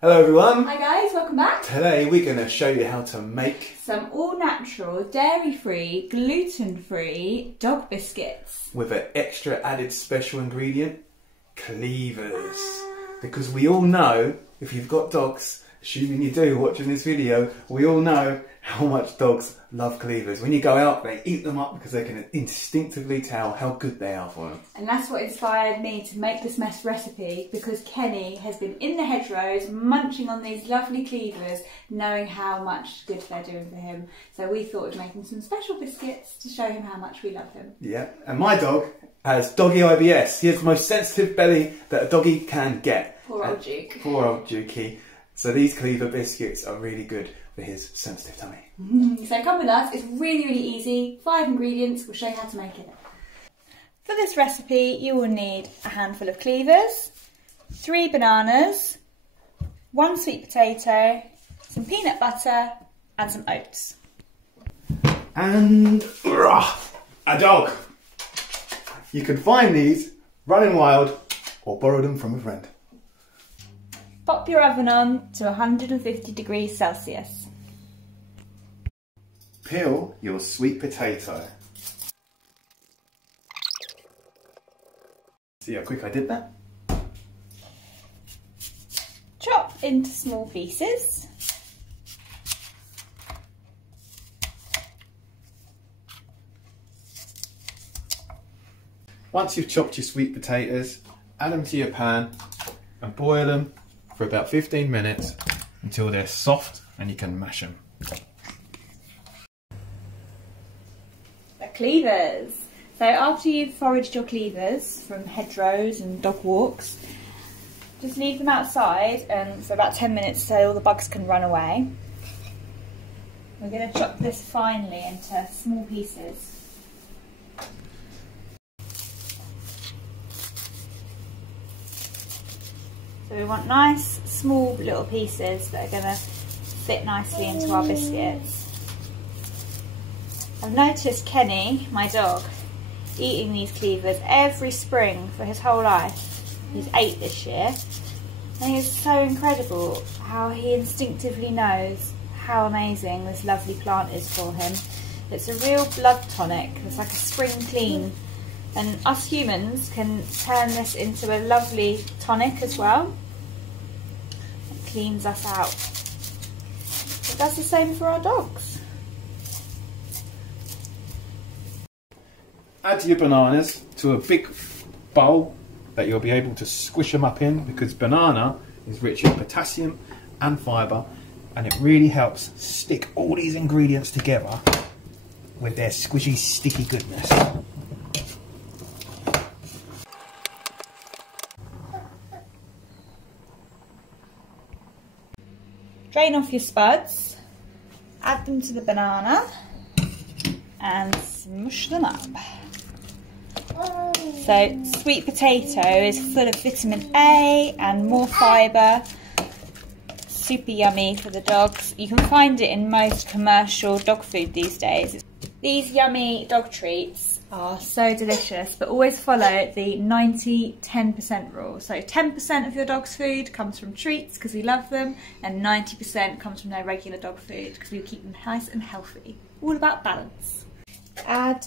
Hello everyone. Hi guys, welcome back. Today we're going to show you how to make some all-natural, dairy-free, gluten-free dog biscuits. With an extra added special ingredient, Cleavers. Because we all know, if you've got dogs, assuming you do watching this video, we all know how much dogs love Cleavers. When you go out, they eat them up because they can instinctively tell how good they are for them. And that's what inspired me to make this mess recipe, because Kenny has been in the hedgerows munching on these lovely Cleavers, knowing how much good they're doing for him. So we thought of making some special biscuits to show him how much we love him. Yeah, and my dog has doggy IBS. He has the most sensitive belly that a doggy can get. Poor old Duke. Poor old Dukey. So these Cleaver biscuits are really good for his sensitive tummy. So come with us, it's really, really easy. 5 ingredients, we'll show you how to make it. For this recipe, you will need a handful of Cleavers, 3 bananas, 1 sweet potato, some peanut butter, and some oats. And a dog. You can find these running wild or borrow them from a friend. Pop your oven on to 150 degrees Celsius. Peel your sweet potato. See how quick I did that? Chop into small pieces. Once you've chopped your sweet potatoes, add them to your pan and boil them for about 15 minutes until they're soft and you can mash them. The Cleavers. So after you've foraged your Cleavers from hedgerows and dog walks, just leave them outside for about 10 minutes so all the bugs can run away. We're going to chop this finely into small pieces. So we want nice, small little pieces that are going to fit nicely into our biscuits. I've noticed Kenny, my dog, eating these Cleavers every spring for his whole life. He's 8 this year. I think it's so incredible how he instinctively knows how amazing this lovely plant is for him. It's a real blood tonic. It's like a spring clean. And us humans can turn this into a lovely tonic as well. It cleans us out. It does the same for our dogs. Add your bananas to a big bowl that you'll be able to squish them up in, because banana is rich in potassium and fibre, and it really helps stick all these ingredients together with their squishy, sticky goodness. Drain off your spuds, add them to the banana and smush them up. So sweet potato is full of vitamin A and more fibre, super yummy for the dogs. You can find it in most commercial dog food these days. These yummy dog treats are so delicious, but always follow the 90-10% rule. So 10% of your dog's food comes from treats because we love them, and 90% comes from their regular dog food because we keep them nice and healthy. All about balance. Add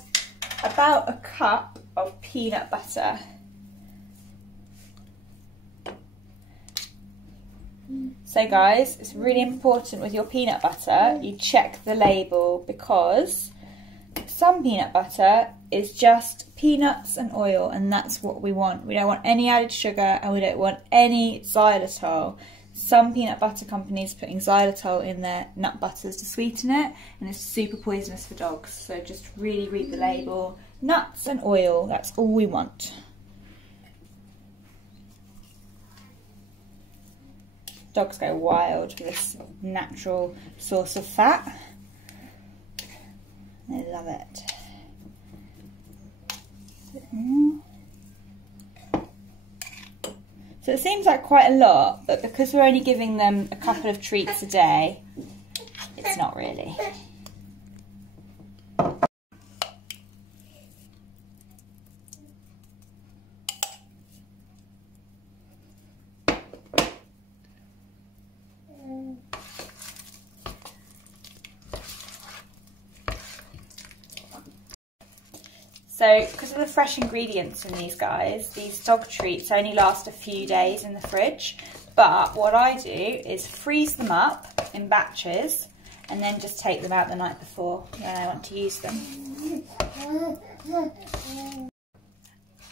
about a cup of peanut butter. So guys, it's really important with your peanut butter you check the label, because some peanut butter is just peanuts and oil, and that's what we want. We don't want any added sugar, and we don't want any xylitol. Some peanut butter companies putting xylitol in their nut butters to sweeten it, and it's super poisonous for dogs. So just really read the label. Nuts and oil, that's all we want. Dogs go wild for this natural source of fat. They love it. So it seems like quite a lot, but because we're only giving them a couple of treats a day, it's not really. So because of the fresh ingredients in these guys, these dog treats only last a few days in the fridge. But what I do is freeze them up in batches and then just take them out the night before when I want to use them.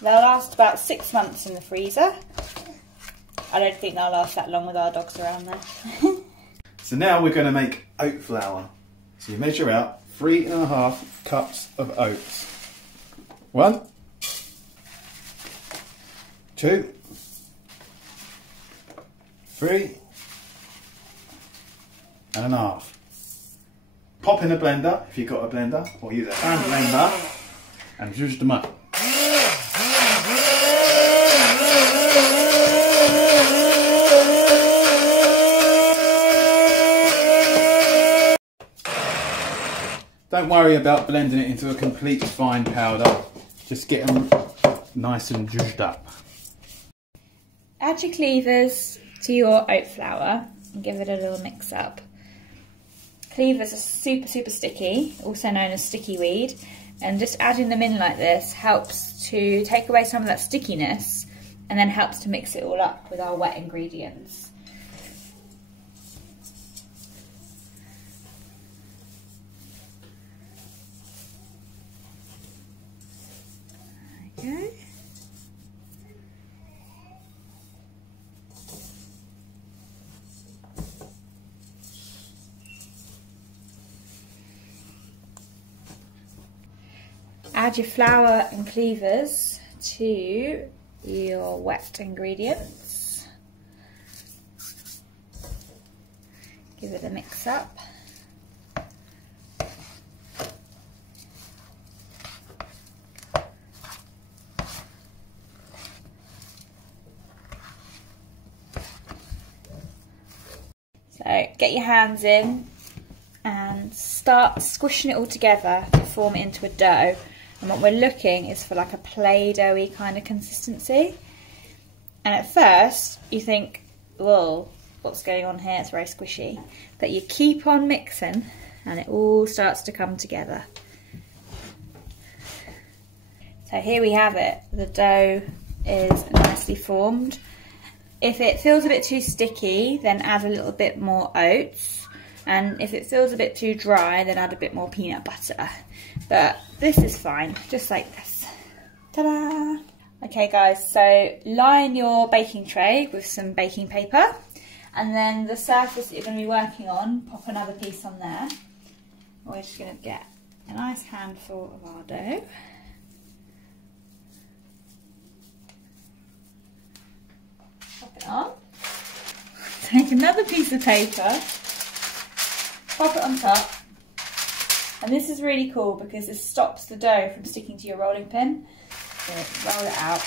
They'll last about 6 months in the freezer. I don't think they'll last that long with our dogs around there. So now we're going to make oat flour. So you measure out 3.5 cups of oats. 1, 2, 3 and a half. Pop in a blender if you've got a blender, or use a hand blender and juice them up. Don't worry about blending it into a complete fine powder. Just get them nice and juiced up. Add your Cleavers to your oat flour and give it a little mix up. Cleavers are super sticky, also known as sticky weed, and just adding them in like this helps to take away some of that stickiness and then helps to mix it all up with our wet ingredients. Okay. Add your flour and Cleavers to your wet ingredients. Give it a mix up. So get your hands in and start squishing it all together to form it into a dough. And what we're looking is for like a Play-Doh-y kind of consistency. And at first you think, whoa, what's going on here? It's very squishy. But you keep on mixing and it all starts to come together. So here we have it. The dough is nicely formed. If it feels a bit too sticky, then add a little bit more oats. And if it feels a bit too dry, then add a bit more peanut butter. But this is fine, just like this. Ta-da! Okay guys, so line your baking tray with some baking paper. And then the surface that you're going to be working on, pop another piece on there. We're just going to get a nice handful of our dough. Pop it on. Take another piece of paper. Pop it on top, and this is really cool because this stops the dough from sticking to your rolling pin. So roll it out.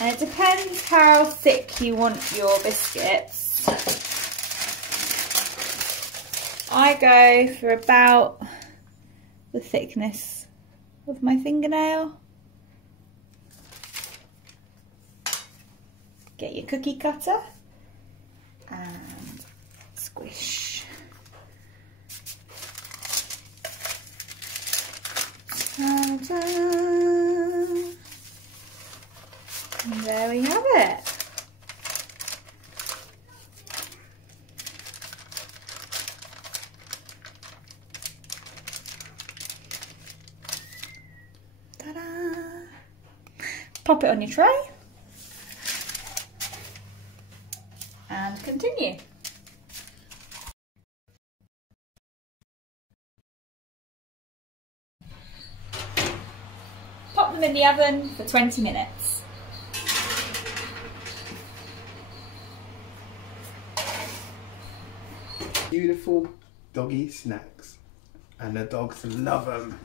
And it depends how thick you want your biscuits. I go for about the thickness of my fingernail. Get your cookie cutter and squish. Ta-da! And there we have it. Ta-da! Pop it on your tray. And continue. Pop them in the oven for 20 minutes. Beautiful doggy snacks, and the dogs love them.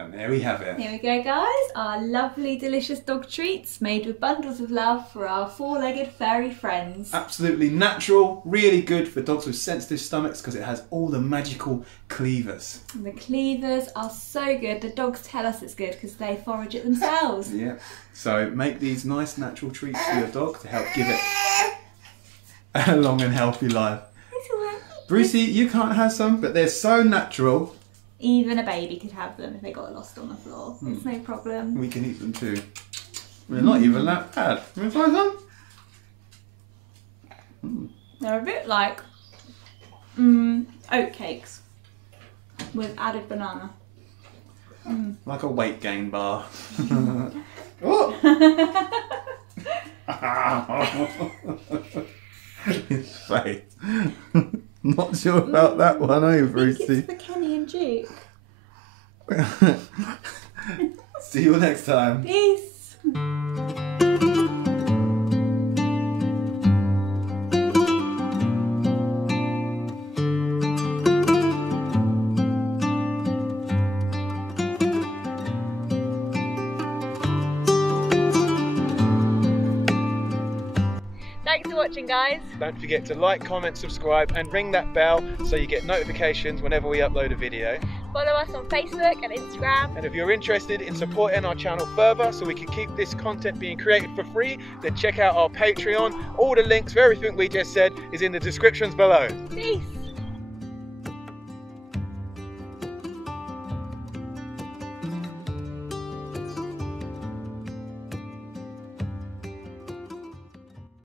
And there we have it. Here we go guys, our lovely delicious dog treats made with bundles of love for our four-legged furry friends. Absolutely natural, really good for dogs with sensitive stomachs because it has all the magical Cleavers. And the Cleavers are so good, the dogs tell us it's good because they forage it themselves. Yeah, so make these nice natural treats for your dog to help give it and a long and healthy life. Brucey, you can't have some, but they're so natural. Even a baby could have them if they got lost on the floor. It's no problem. We can eat them too. They're not even that bad. You want to try some? They're a bit like oat cakes with added banana. Like a weight gain bar. Oh! His face. Not sure about that one, are you, Brucey? It's for Kenny and Duke. See you next time. Peace. Thanks for watching, guys. Don't forget to like, comment, subscribe and ring that bell so you get notifications whenever we upload a video. Follow us on Facebook and Instagram. And if you're interested in supporting our channel further so we can keep this content being created for free, then check out our Patreon. All the links for everything we just said is in the descriptions below. Peace.